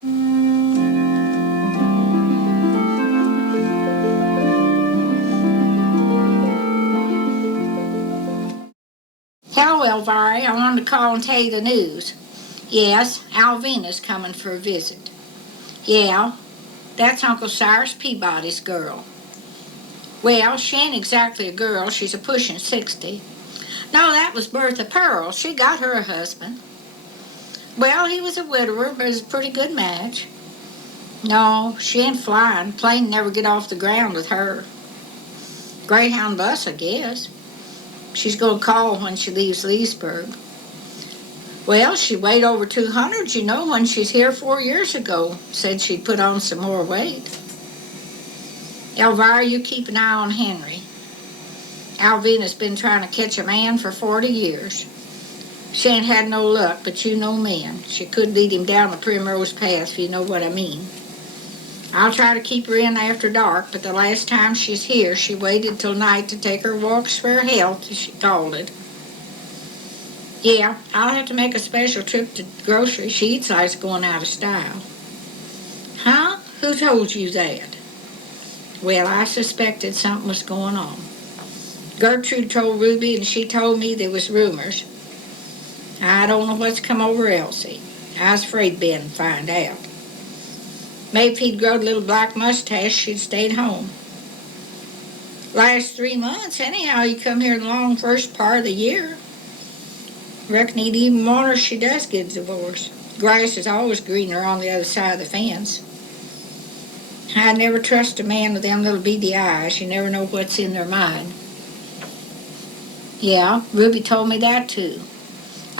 Hello, Elvira. I wanted to call and tell you the news. Yes, Alvina's coming for a visit. Yeah, that's Uncle Cyrus Peabody's girl. Well, she ain't exactly a girl. She's a pushing 60. No, that was Bertha Pearl. She got her a husband. Well, he was a widower, but it was a pretty good match. No, she ain't flying. Plane never get off the ground with her. Greyhound bus, I guess. She's going to call when she leaves Leesburg. Well, she weighed over 200, when she's here 4 years ago. Said she'd put on some more weight. Elvira, you keep an eye on Henry. Alvina's been trying to catch a man for 40 years. She ain't had no luck, but you know men. She could lead him down the primrose path, if you know what I mean. I'll try to keep her in after dark, but the last time she's here, she waited till night to take her walks for her health, as she called it. Yeah, I'll have to make a special trip to the grocery. She eats like going out of style. Huh? Who told you that? Well, I suspected something was going on. Gertrude told Ruby, and she told me there was rumors. I don't know what's come over Elsie. I was afraid Ben'd find out. Maybe if he'd growed a little black mustache, she'd stayed home. Last 3 months, anyhow, you come here the long first part of the year. Reckon he'd even want her if she does get divorced. Grass is always greener on the other side of the fence. I never trust a man with them little beady eyes. You never know what's in their mind. Yeah, Ruby told me that too.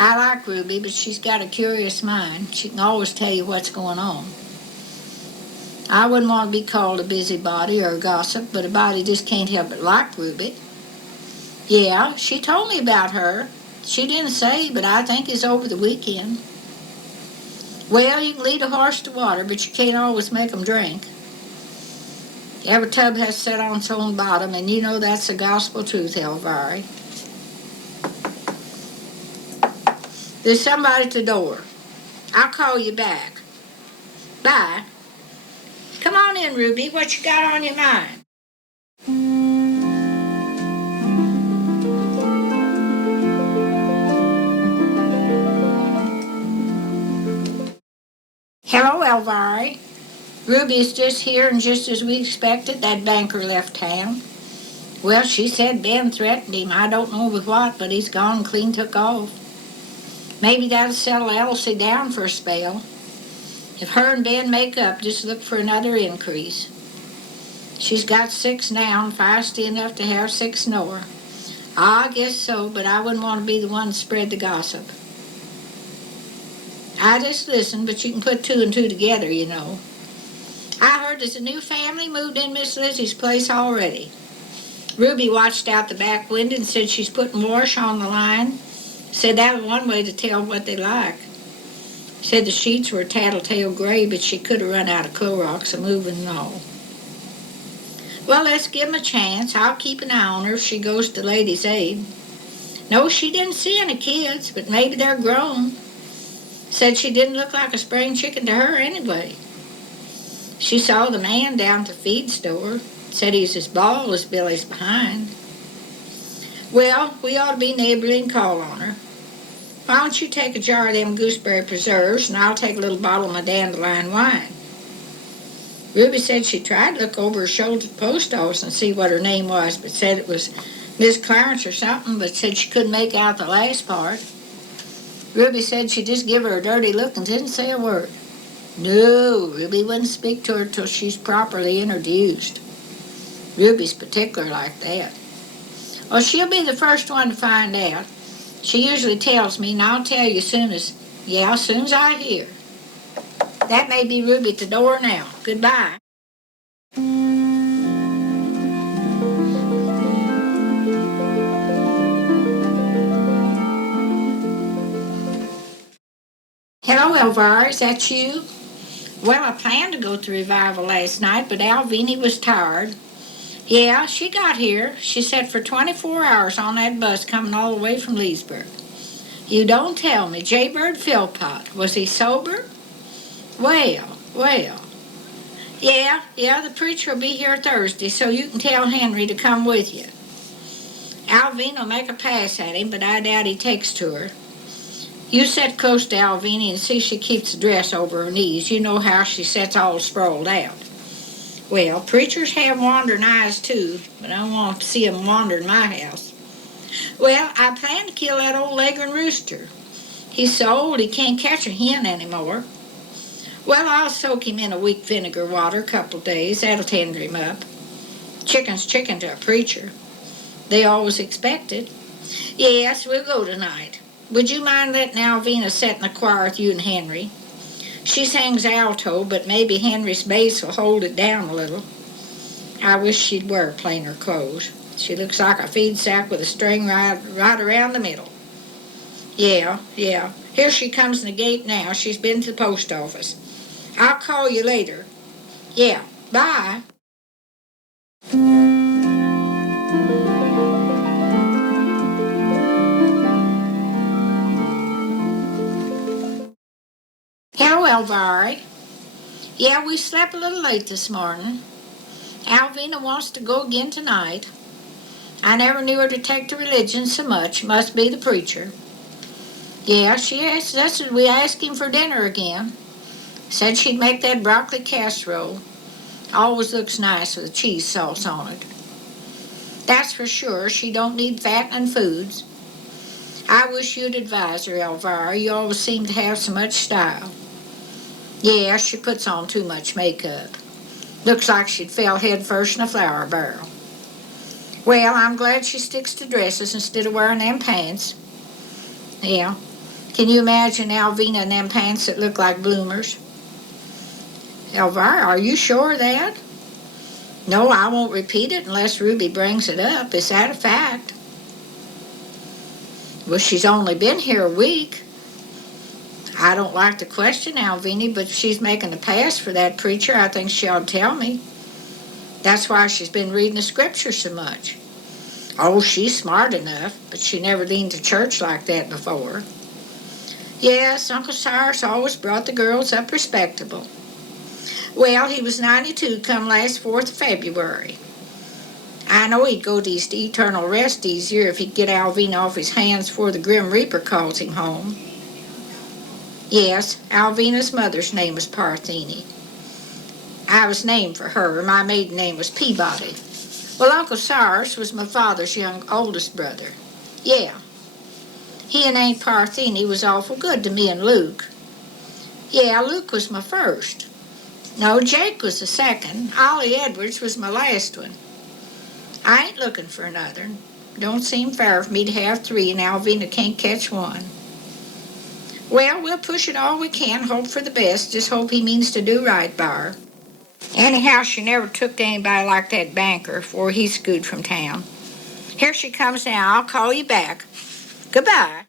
I like Ruby, but she's got a curious mind. She can always tell you what's going on. I wouldn't want to be called a busybody or a gossip, but a body just can't help but like Ruby. Yeah, she told me about her. She didn't say, but I think it's over the weekend. Well, you can lead a horse to water, but you can't always make 'em drink. Every tub has set on its own bottom, and you know that's the gospel truth, Elvira. There's somebody at the door. I'll call you back. Bye. Come on in, Ruby. What you got on your mind? Hello, Elvira. Ruby's just here, and just as we expected, that banker left town. Well, she said Ben threatened him. I don't know with what, but he's gone clean took off. Maybe that'll settle Elsie down for a spell. If her and Ben make up, just look for another increase. She's got 6 now and feisty enough to have 6 more. I guess so, but I wouldn't want to be the one to spread the gossip. I just listened, but you can put 2 and 2 together, I heard there's a new family moved in Miss Lizzie's place already. Ruby watched out the back window and said she's putting wash on the line. Said that was one way to tell what they like. Said the sheets were tattletale gray, but she could have run out of Clorox a moving and all. Well, let's give 'em a chance. I'll keep an eye on her if she goes to Ladies' Aid. No, she didn't see any kids, but maybe they're grown. Said she didn't look like a spring chicken to her anyway. She saw the man down at the feed store. Said he's as bald as Billy's behind. Well, we ought to be neighborly and call on her. Why don't you take a jar of them gooseberry preserves, and I'll take a little bottle of my dandelion wine. Ruby said she tried to look over her shoulder at the post office and see what her name was, but said it was Miss Clarence or something, but said she couldn't make out the last part. Ruby said she'd just give her a dirty look and didn't say a word. No, Ruby wouldn't speak to her till she's properly introduced. Ruby's particular like that. Well, she'll be the first one to find out. She usually tells me, and I'll tell you as soon as I hear. That may be Ruby at the door now. Goodbye. Hello, Elvira. Is that you? Well, I planned to go to revival last night, but Alvina was tired. Yeah, she got here. She sat for 24 hours on that bus coming all the way from Leesburg. You don't tell me. Jaybird Philpott. Was he sober? Well. Yeah, the preacher will be here Thursday, so you can tell Henry to come with you. Alvina will make a pass at him, but I doubt he takes to her. You sit close to Alvina and see she keeps the dress over her knees. You know how she sits all sprawled out. Well, preachers have wandering eyes too, but I don't want to see 'em wander in my house. Well, I plan to kill that old leghorn rooster. He's so old he can't catch a hen anymore. Well, I'll soak him in a weak vinegar water a couple days. That'll tender him up. Chicken's chicken to a preacher. They always expect it. Yes, we'll go tonight. Would you mind letting Alvina sit in the choir with you and Henry? She sings alto, but maybe Henry's bass will hold it down a little. I wish she'd wear plainer clothes. She looks like a feed sack with a string right around the middle. Yeah. Here she comes in the gate now. She's been to the post office. I'll call you later. Yeah, bye. Hello, Elvira. Yeah, we slept a little late this morning. Alvina wants to go again tonight. I never knew her to take to religion so much. Must be the preacher. Yeah, she asked us if we asked him for dinner again. Said she'd make that broccoli casserole. Always looks nice with cheese sauce on it. That's for sure. She don't need fattening foods. I wish you'd advise her, Elvira. You always seem to have so much style. Yeah, she puts on too much makeup. Looks like she'd fell head first in a flour barrel. Well, I'm glad she sticks to dresses instead of wearing them pants. Yeah. Can you imagine Alvina in them pants that look like bloomers? Elvira, are you sure of that? No, I won't repeat it unless Ruby brings it up. Is that a fact? Well, she's only been here a week. I don't like to question Alvina, but if she's making a pass for that preacher, I think she ought to tell me. That's why she's been reading the scripture so much. Oh, she's smart enough, but she never been to church like that before. Yes, Uncle Cyrus always brought the girls up respectable. Well, he was 92 come last 4th of February. I know he'd go to his eternal rest easier if he'd get Alvina off his hands before the Grim Reaper calls him home. Yes, Alvina's mother's name was Parthenia. I was named for her. My maiden name was Peabody. Well, Uncle Cyrus was my father's oldest brother. Yeah. He and Aunt Parthenia was awful good to me and Luke. Yeah, Luke was my first. No, Jake was the second. Ollie Edwards was my last one. I ain't looking for another. Don't seem fair for me to have 3 and Alvina can't catch one. Well, we'll push it all we can, hope for the best, just hope he means to do right by her. Anyhow, she never took to anybody like that banker before he scooted from town. Here she comes now. I'll call you back. Goodbye.